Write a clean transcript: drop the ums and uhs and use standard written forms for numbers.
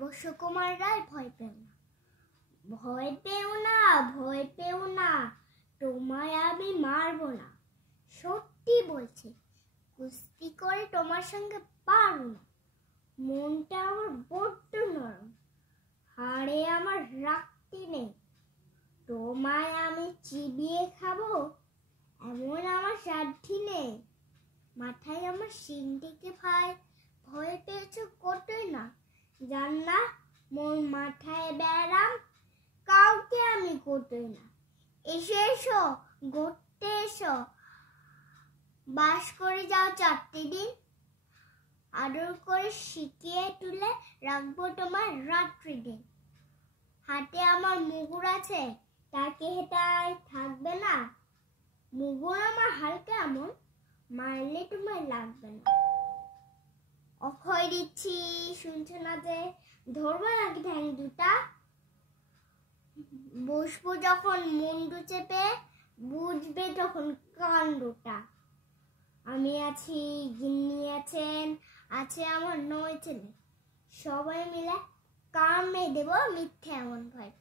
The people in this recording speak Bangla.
বলবো সুকুমার রায় ভয় পেও না, ভয় পেও না, ভয় পেও না, তোমায় আমি মারবো না। সত্যি বলছি, কুস্তি করে তোমার সঙ্গে পারবো না। মনটা আমার বড্ড নরম, হাড়ে আমার রাখতে নেই। তোমায় আমি চিবিয়ে খাবো এমন আমার সাধ্যি নেই। মাথায় আমার সিংটিকে ভয় পেয়েছো কতই না, জান না মোর মাথায় ব্যারাম, কাউকে আমি কতই না। এসো এসো গড়তে এসো, বাস করে যাও 4 দিন। আদর করে শিখিয়ে তুলে রাখবো তোমার রাত্রি দিন। হাতে আমার মুগুর আছে, তাকে হেঁটায় থাকবে না। মুগুর আমার হালকা এমন, মারলে তোমায় লাগবে না। অক্ষয় দিচ্ছি শুনছো না যে, ধরবো নাকি ঠ্যাং দুটা? বসবো যখন মুন্ডু চেপে, বুঝবে তখন কাণ্ডটা। আমি আছি, গিন্নি আছেন, আছে আমার 9 ছেলে। সবাই মিলে কামড়ে দেবো মিথ্যে এমন ভয়।